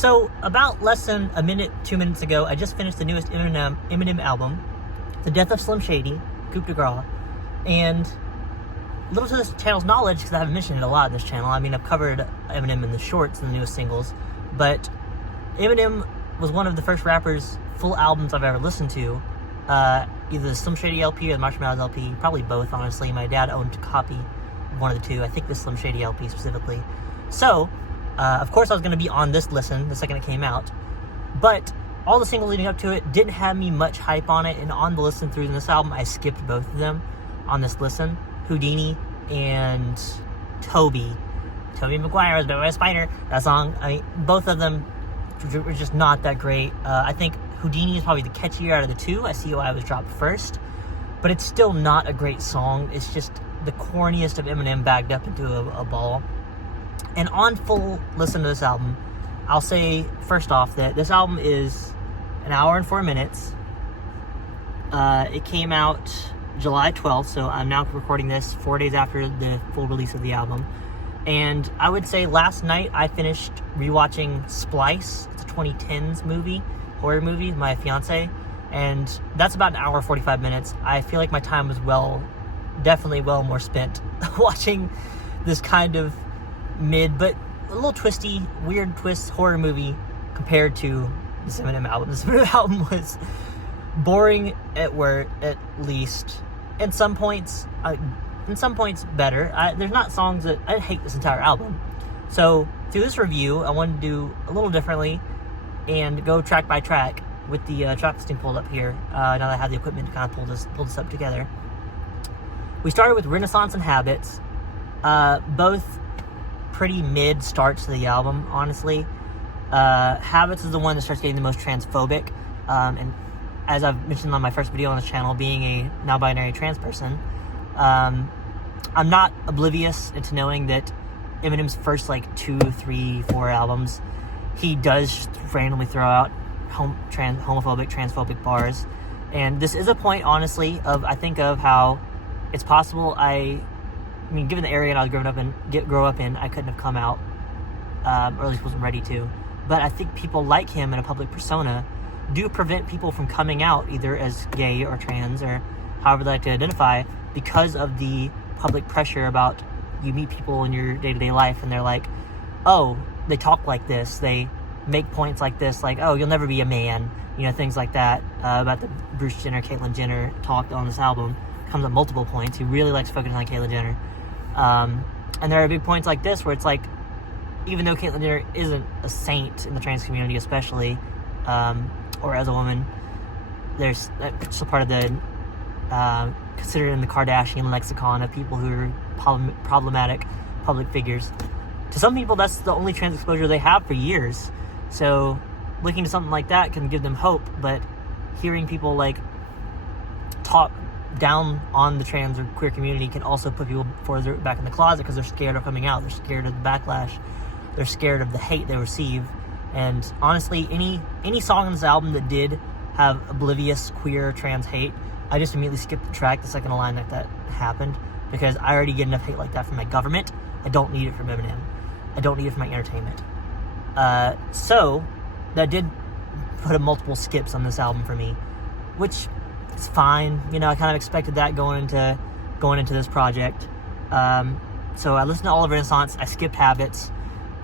So, about less than a minute, 2 minutes ago, I just finished the newest Eminem album, The Death of Slim Shady, Coup de Grâce, and little to this channel's knowledge, because I haven't mentioned it a lot in this channel. I mean, I've covered Eminem in the shorts and the newest singles, but Eminem was one of the first rappers' full albums I've ever listened to, either the Slim Shady LP or the Marshmallows LP, probably both, honestly. My dad owned a copy of one of the two, I think the Slim Shady LP specifically. So, of course I was going to be on this listen the second it came out, but all the singles leading up to it didn't have me much hype on it, and on the listen through this album, I skipped both of them on this listen. Houdini and Tobey Maguire's Bit by a Spider, that song, I mean, both of them were just not that great. I think Houdini is probably the catchier out of the two. I see why it was dropped first, but it's still not a great song. It's just the corniest of Eminem bagged up into a ball. And on full listen to this album, I'll say first off that this album is an hour and 4 minutes. It came out July 12th, so I'm now recording this 4 days after the full release of the album. And I would say last night I finished rewatching Splice. It's a 2010s movie, horror movie, with my fiance, and that's about an hour 45 minutes. I feel like my time was definitely well more spent watching this kind of mid, but a little twisty, weird twist horror movie compared to the Eminem album. The Eminem album was boring at least. In some points better. There's not songs that I hate this entire album. So through this review, I wanted to do a little differently and go track by track with the track listing pulled up here. Now that I have the equipment to kind of pull this up together. We started with Renaissance and Habits. Both pretty mid starts to the album, honestly. Habits is the one that starts getting the most transphobic, and as I've mentioned on my first video on this channel, being a non-binary trans person, I'm not oblivious into knowing that Eminem's first 2, 3, 4 albums, he does just randomly throw out homophobic, transphobic bars. And this is a point, honestly, I think of how it's possible I mean, given the area I was grow up in, I couldn't have come out, or at least wasn't ready to. But I think people like him in a public persona do prevent people from coming out either as gay or trans or however they like to identify, because of the public pressure about you meet people in your day-to-day life and they're like, oh, they talk like this, they make points like this, like, oh, you'll never be a man, things like that. About the Bruce Jenner, Caitlyn Jenner talk on this album comes at multiple points. He really likes focusing on Caitlyn Jenner. And there are big points like this where it's like, even though Caitlyn Jenner isn't a saint in the trans community especially, or as a woman, there's still part of the considered in the Kardashian lexicon of people who are problematic public figures. To some people, that's the only trans exposure they have for years. So looking to something like that can give them hope, but hearing people talk down on the trans or queer community can also put people further back in the closet because they're scared of coming out. They're scared of the backlash. They're scared of the hate they receive. And honestly, any song on this album that did have oblivious queer trans hate, I just immediately skipped the track the second line that happened, because I already get enough hate like that from my government. I don't need it from Eminem. I don't need it for my entertainment. So that did put multiple skips on this album for me, which is fine. I kind of expected that going into this project. So I listened to all of Renaissance. I skipped Habits.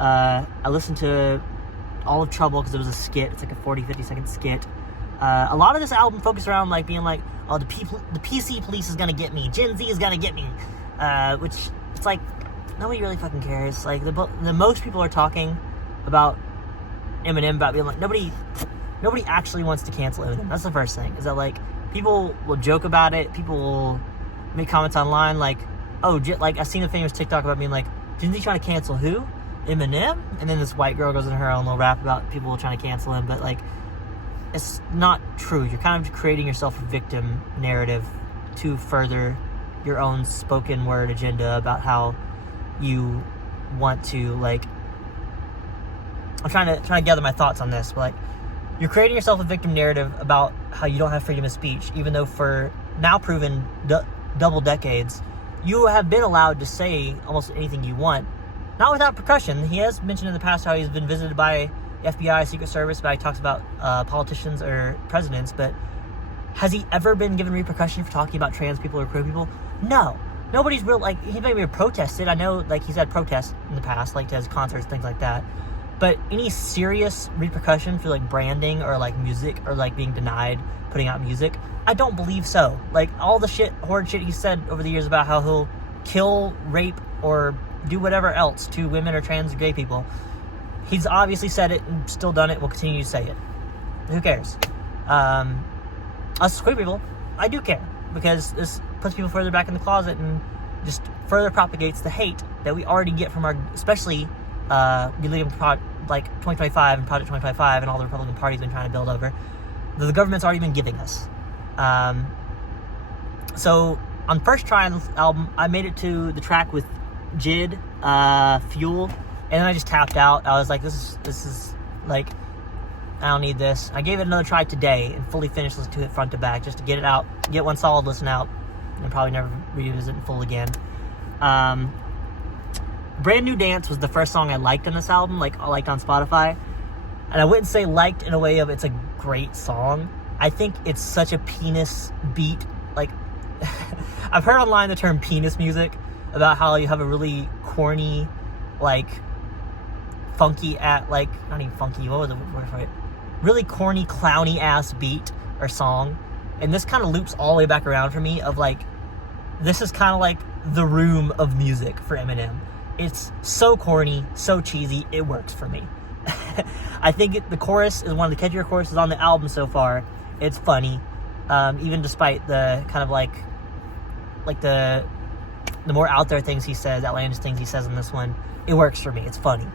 I listened to all of Trouble because it was a skit. It's like a 40-50 second skit. A lot of this album focused around being like, oh, the PC police is gonna get me, Gen Z is gonna get me, which it's like nobody really fucking cares. The most people are talking about Eminem about being like, nobody actually wants to cancel Eminem. That's the first thing, is that people will joke about it. People will make comments online I've seen a famous TikTok about being like, Gen Z trying to cancel who? Eminem? And then this white girl goes in her own little rap about people trying to cancel him, but it's not true. You're kind of creating yourself a victim narrative to further your own spoken word agenda about how you want to I'm trying to gather my thoughts on this, but you're creating yourself a victim narrative about how you don't have freedom of speech, even though for now proven double decades, you have been allowed to say almost anything you want, not without repercussion. He has mentioned in the past how he's been visited by FBI, Secret Service, but he talks about politicians or presidents. But has he ever been given repercussion for talking about trans people or queer people? No. Nobody's real, like, he maybe protested. I know, like, he's had protests in the past, like, to his concerts, things like that. But any serious repercussion for, like, branding or, like, music or, like, being denied putting out music, I don't believe so. Like, all the horrid shit he said over the years about how he'll kill, rape, or do whatever else to women or trans or gay people, he's obviously said it and still done it, will continue to say it. Who cares? Us queer people, I do care, because this puts people further back in the closet and just further propagates the hate that we already get from our, especially leading to like 2025 and Project 2025 and all the Republican Party's been trying to build over, that the government's already been giving us. So on first try on this album, I made it to the track with Jid, Fuel, and then I just tapped out. I was like, this is like, I don't need this. I gave it another try today and fully finished listening to it front to back just to get it out, get one solid listen out, and probably never revisit it in full again. Brand New Dance was the first song I liked on this album, like I liked on Spotify. And I wouldn't say liked in a way of it's a great song. I think it's such a penis beat. Like, I've heard online the term penis music about how you have a really corny, like, funky not even funky, what was the word for it? Really corny, clowny ass beat or song. And this kind of loops all the way back around for me of like, this is kind of like the Room of music for Eminem. It's so corny, so cheesy, it works for me. I think the chorus is one of the catchier choruses on the album so far. It's funny, even despite the kind of like the more out there things he says, outlandish things he says in this one. It works for me. It's funny.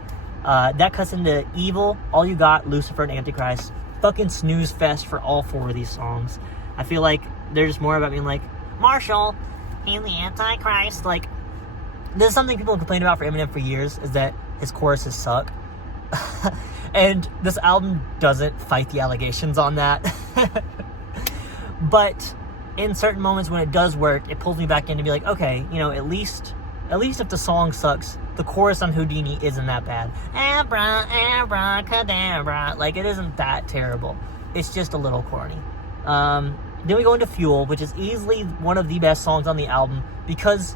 That cuts into Evil, All You Got, Lucifer, and Antichrist. Fucking snooze fest for all four of these songs. I feel like they're just more about being like, Marshall, he's the Antichrist. Like, there's something people have complained about for Eminem for years, is that his choruses suck. And this album doesn't fight the allegations on that. But in certain moments when it does work, it pulls me back in to be like, okay, you know, at least if the song sucks, the chorus on Houdini isn't that bad. Abracadabra. Like, it isn't that terrible. It's just a little corny. Then we go into Fuel, which is easily one of the best songs on the album, because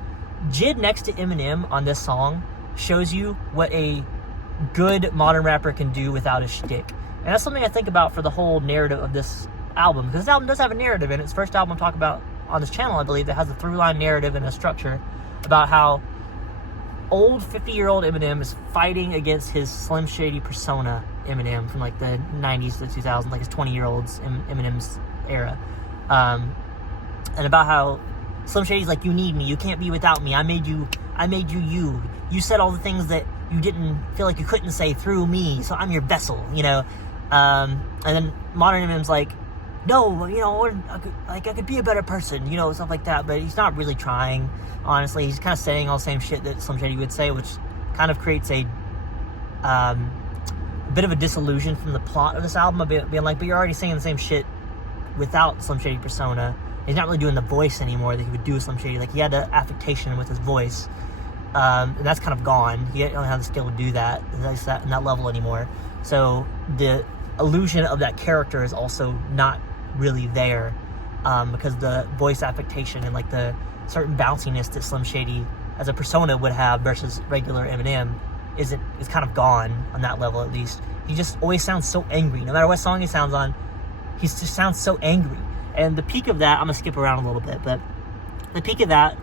Jid next to Eminem on this song shows you what a good modern rapper can do without a shtick. And that's something I think about for the whole narrative of this album, because this album does have a narrative in it. It's the first album I'm talking about on this channel, I believe, that has a through-line narrative and a structure about how old 50-year-old Eminem is fighting against his Slim Shady persona Eminem from like the 90s to 2000s, like his 20-year-olds Eminem's era. And about how Slim Shady's like, you need me, you can't be without me, I made you. You said all the things that you didn't feel like you couldn't say through me, so I'm your vessel, you know. And then modern Eminem's like, no, you know, I could be a better person, you know, stuff like that. But he's not really trying, honestly. He's kind of saying all the same shit that Slim Shady would say, which kind of creates a bit of a disillusion from the plot of this album, of being like, but you're already saying the same shit without Slim Shady persona. He's not really doing the voice anymore that he would do with Slim Shady. Like, he had the affectation with his voice. And that's kind of gone. He don't have the skill to do that, in that level anymore. So the illusion of that character is also not really there, because the voice affectation and like the certain bounciness that Slim Shady as a persona would have versus regular Eminem is kind of gone on that level, at least. He just always sounds so angry. No matter what song he sounds on, he just sounds so angry. And the peak of that, I'm gonna skip around a little bit, but the peak of that,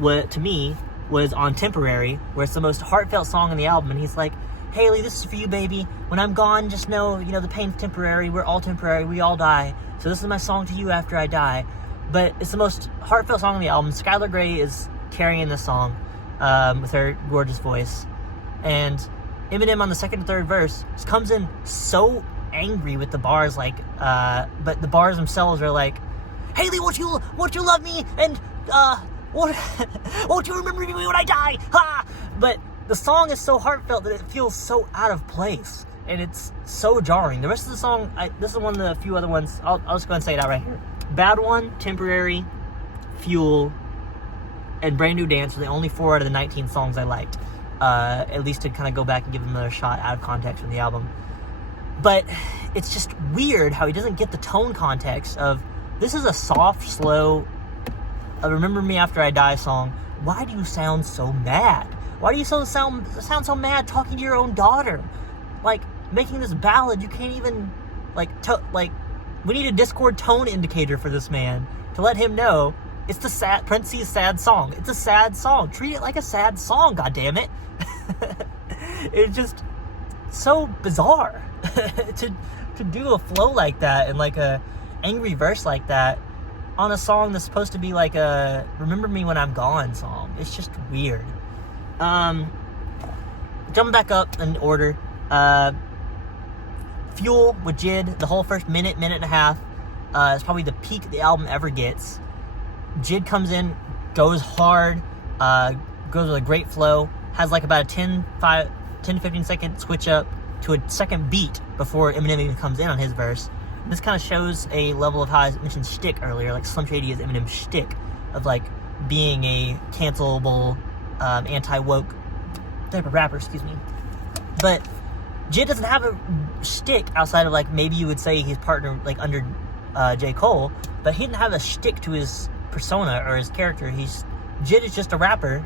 to me, was on Temporary, where it's the most heartfelt song on the album, and he's like, Haley, this is for you, baby. When I'm gone, just know, you know, the pain's temporary. We're all temporary. We all die. So this is my song to you after I die. But it's the most heartfelt song on the album. Skylar Grey is carrying this song with her gorgeous voice. And Eminem on the second and third verse just comes in so angry with the bars, like, but the bars themselves are like, Haley, won't you love me? And, won't you remember me when I die? Ha! But the song is so heartfelt that it feels so out of place, and it's so jarring. The rest of the song, this is one of the few other ones, I'll just go ahead and say it out right here. Bad One, Temporary, Fuel, and Brand New Dance were the only 4 out of the 19 songs I liked, at least to kind of go back and give them another shot out of context from the album. But it's just weird how he doesn't get the tone context of, this is a soft, slow, Remember Me After I Die song. Why do you sound so mad? Why do you sound so mad talking to your own daughter? Like, making this ballad, you can't even, we need a Discord tone indicator for this man to let him know it's the Prince's sad song. It's a sad song. Treat it like a sad song, goddammit. It's just so bizarre to do a flow like that and like a angry verse like that on a song that's supposed to be like a Remember Me When I'm Gone song. It's just weird. Jumping back up in order, Fuel with Jid, the whole first minute and a half is probably the peak the album ever gets. Jid comes in, goes hard, goes with a great flow, has like about a 10 to 15 second switch up to a second beat before Eminem even comes in on his verse. This kind of shows a level of how I mentioned shtick earlier, like Slim Shady is Eminem's shtick of like being a cancelable, anti-woke type of rapper, But Jid doesn't have a shtick outside of like maybe you would say he's partnered like under J. Cole, but he didn't have a shtick to his persona or his character. Jid is just a rapper.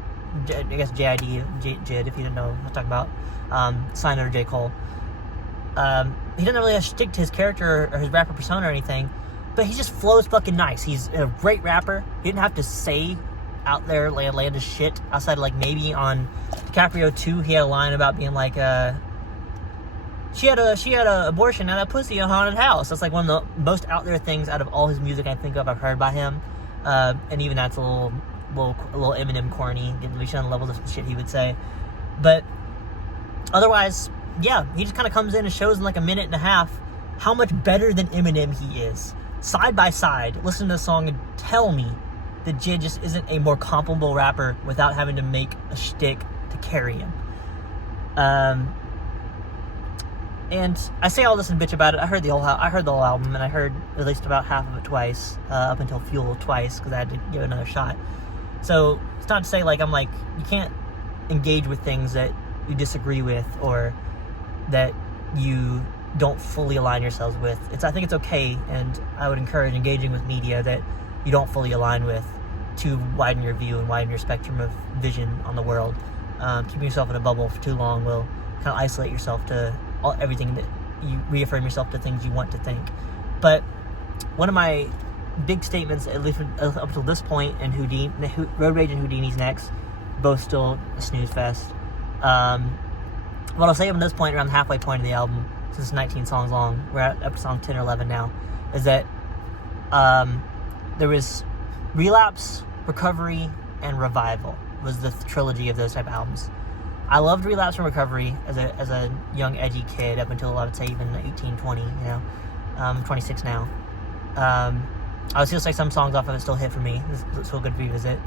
I guess J.I.D. Jid, if you didn't know what I'm talking about, signed under J. Cole. He doesn't really have to stick to his character or his rapper persona or anything, but he just flows fucking nice. He's a great rapper. He didn't have to say out there outlandish shit outside of like maybe on DiCaprio 2 he had a line about being like she had a abortion and a pussy in a haunted house. That's like one of the most out there things out of all his music I think of I've heard by him, and even that's a little Eminem corny, at least on the levels of shit he would say. But otherwise, yeah, he just kind of comes in and shows in like a minute and a half how much better than Eminem he is. Side by side, listen to the song and tell me that Jid just isn't a more comparable rapper without having to make a shtick to carry him. And I say all this and bitch about it. I heard the whole album, and I heard at least about half of it twice, up until Fuel twice, because I had to give it another shot. So it's not to say like you can't engage with things that you disagree with or that you don't fully align yourselves with. I think it's okay, and I would encourage engaging with media that you don't fully align with to widen your view and widen your spectrum of vision on the world. Keeping yourself in a bubble for too long will kind of isolate yourself to everything that you reaffirm yourself to things you want to think. But one of my big statements, at least up until this point, and Road Rage and Houdini's next, both still a snooze fest. What I'll say up to this point, around the halfway point of the album, since it's 19 songs long, we're at up to song 10 or 11 now, is that there was Relapse, Recovery, and Revival was the trilogy of those type of albums. I loved Relapse and Recovery as a young, edgy kid up until, I would say, even 18, 20, I'm 26 now. I would still say some songs off of it still hit for me. It's still good to revisit.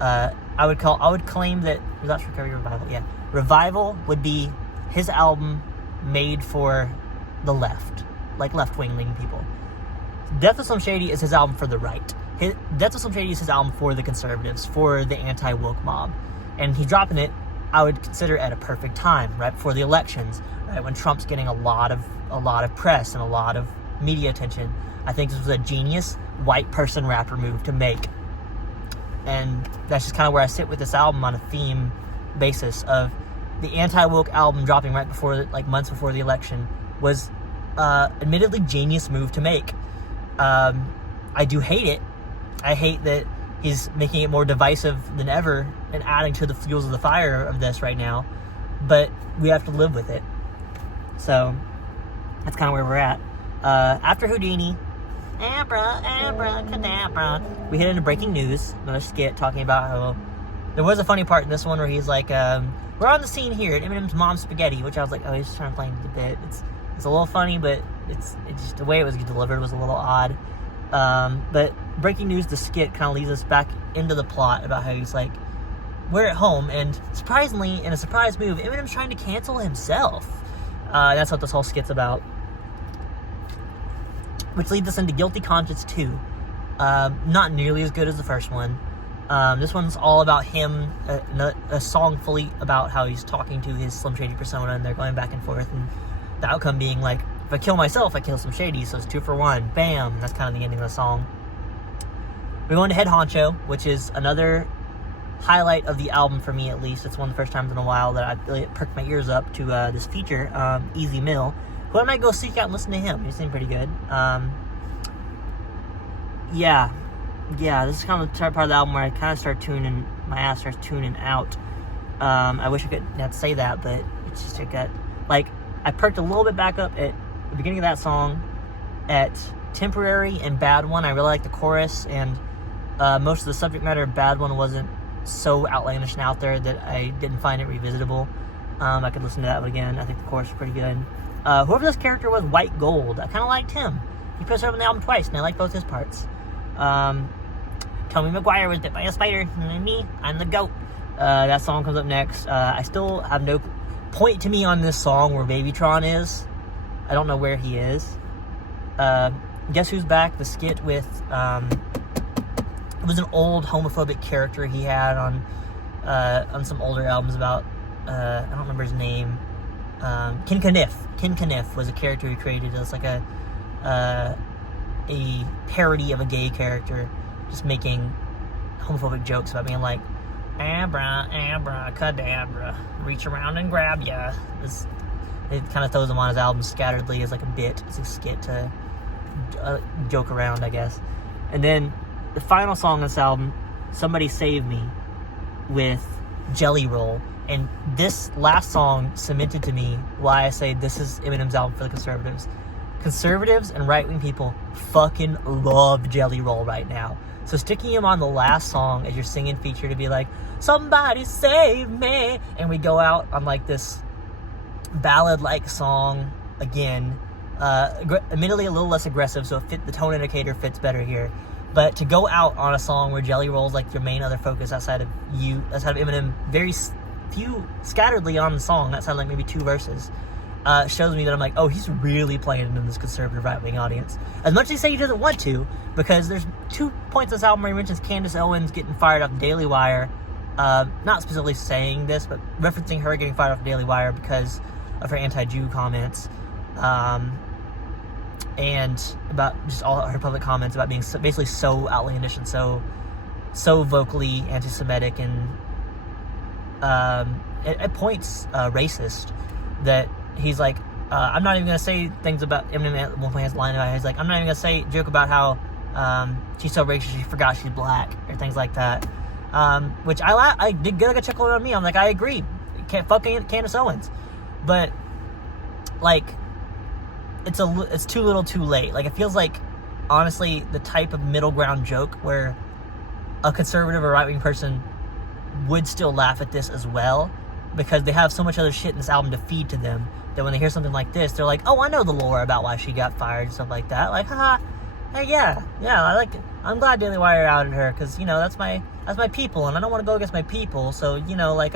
I would claim that Relapse, Recovery, Revival, Revival would be his album made for the left, like left-wing leaning people. Death of Slim Shady is his album for the right. Death of Slim Shady is his album for the conservatives, for the anti-woke mob. And he's dropping it, I would consider, at a perfect time, right before the elections, right when Trump's getting a lot of press and a lot of media attention. I think this was a genius white person rapper move to make. And that's just kind of where I sit with this album on a theme basis of the anti-woke album dropping right before, like months before the election, was admittedly genius move to make. I do hate it. I hate that he's making it more divisive than ever and adding to the fuels of the fire of this right now. But we have to live with it. So that's kind of where we're at. After Houdini, abracadabra, we hit into breaking news. Another skit talking about how there was a funny part in this one where he's like, we're on the scene here at Eminem's Mom's Spaghetti, which I was like, oh, he's just trying to play into the bit. It's a little funny, but it's just the way it was delivered was a little odd. But breaking news, the skit kind of leads us back into the plot about how he's like, we're at home, and surprisingly, in a surprise move, Eminem's trying to cancel himself. That's what this whole skit's about. Which leads us into Guilty Conscience 2. Not nearly as good as the first one. This one's all about him, a song fully about how he's talking to his Slim Shady persona, and they're going back and forth, and the outcome being like if I kill myself, I kill some Shady, so it's 2 for 1. Bam! That's kind of the ending of the song. We're going to Head Honcho, which is another highlight of the album for me, at least. It's one of the first times in a while that I really perked my ears up to this feature, Easy Mill, who I might go seek out and listen to him. He seemed pretty good. Yeah, this is kind of the part of the album where I kind of start tuning, my ass starts tuning out. I wish I could not say that, but it's just, it got, like, I perked a little bit back up at the beginning of that song at Temporary and Bad One. I really like the chorus, and most of the subject matter of Bad One wasn't so outlandish and out there that I didn't find it revisitable. I could listen to that one again. I think the chorus was pretty good. Whoever this character was, White Gold, I kind of liked him. He puts up on the album twice, and I like both his parts. Tommy McGuire was bit by a spider. Me, I'm the goat. That song comes up next. I still have no point to me on this song where Babytron is. I don't know where he is. Guess Who's Back? The skit with it was an old homophobic character he had on some older albums about I don't remember his name. Ken Kniff. Ken Kniff was a character he created as like a parody of a gay character, just making homophobic jokes about being like, abracadabra, reach around and grab ya. It kind of throws him on his album scatteredly as like a bit, as a skit to joke around, I guess. And then the final song on this album, Somebody Save Me, with Jelly Roll. And this last song cemented to me why I say this is Eminem's album for the conservatives. Conservatives and right-wing people fucking love Jelly Roll right now. So sticking him on the last song as your singing feature to be like, somebody save me, and we go out on like this ballad-like song again. Admittedly a little less aggressive, so the tone indicator fits better here. But to go out on a song where Jelly Roll's like your main other focus outside of Eminem, very few scatteredly on the song, outside of like maybe 2 verses, shows me that I'm like, oh, he's really playing into this conservative right-wing audience. As much as he say he doesn't want to, because there's 2 points in this album where he mentions Candace Owens getting fired off the Daily Wire, not specifically saying this, but referencing her getting fired off the Daily Wire because of her anti-Jew comments, and about just all her public comments about being basically so outlandish and so vocally anti-Semitic and at points racist, that he's like, I'm not even going to say things about Eminem. At one point has a line about it. He's like, I'm not even going to joke about how she's so racist she forgot she's black, or things like that, which I did get a chuckle on me. I'm like, I agree, fucking Candace Owens, but like, it's too little too late. Like, it feels like, honestly, the type of middle ground joke where a conservative or right-wing person would still laugh at this as well, because they have so much other shit in this album to feed to them, that when they hear something like this, they're like, oh, I know the lore about why she got fired and stuff like that. Like, haha, hey, yeah, I like it. I'm glad Daily Wire outed her, because, you know, that's my people, and I don't want to go against my people, so, you know, like,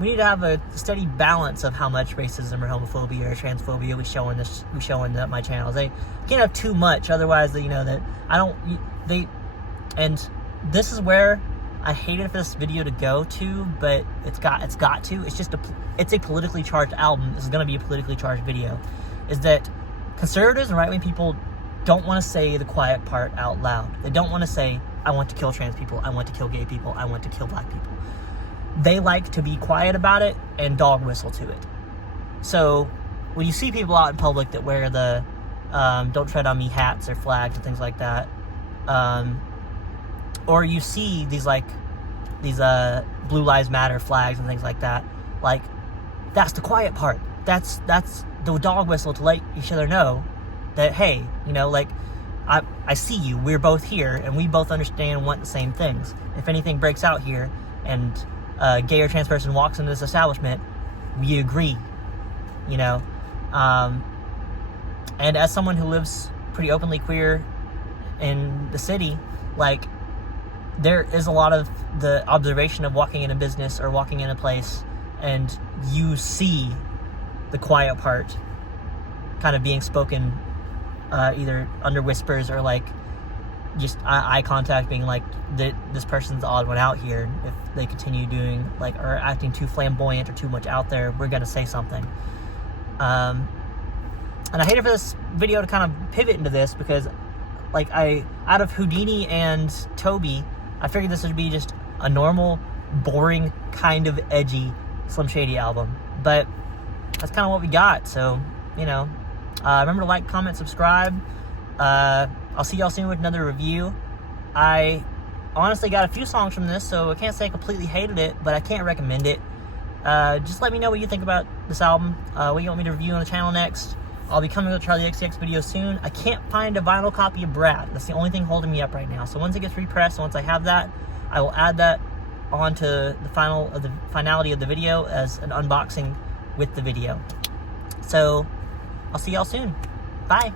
we need to have a steady balance of how much racism or homophobia or transphobia we show in my channels. They can't have too much, otherwise, you know, that and this is where I hated for this video to go to, but it's got to. It's a politically charged album. This is going to be a politically charged video. Is that conservatives and right-wing people don't want to say the quiet part out loud. They don't want to say, I want to kill trans people, I want to kill gay people, I want to kill black people. They like to be quiet about it and dog whistle to it. So when you see people out in public that wear the don't tread on me hats or flags and things like that, or you see these Blue Lives Matter flags and things like that, like, that's the quiet part. That's the dog whistle to let each other know that, hey, you know, like, I see you, we're both here, and we both understand and want the same things. If anything breaks out here, and a gay or trans person walks into this establishment, we agree, you know. And as someone who lives pretty openly queer in the city, like, there is a lot of the observation of walking in a business or walking in a place, and you see the quiet part kind of being spoken, either under whispers or like just eye contact, being like, this person's the odd one out here. If they continue doing like, or acting too flamboyant or too much out there, we're gonna say something. And I hated for this video to kind of pivot into this because, like, out of Houdini and Toby, I figured this would be just a normal, boring, kind of edgy Slim Shady album. But that's kind of what we got. So, you know, remember to like, comment, subscribe. I'll see y'all soon with another review. I honestly got a few songs from this, so I can't say I completely hated it, but I can't recommend it. Just let me know what you think about this album. What you want me to review on the channel next. I'll be coming with a Charlie XCX video soon. I can't find a vinyl copy of Brad. That's the only thing holding me up right now. So once it gets repressed, once I have that, I will add that onto the finality of the video as an unboxing with the video. So I'll see y'all soon. Bye.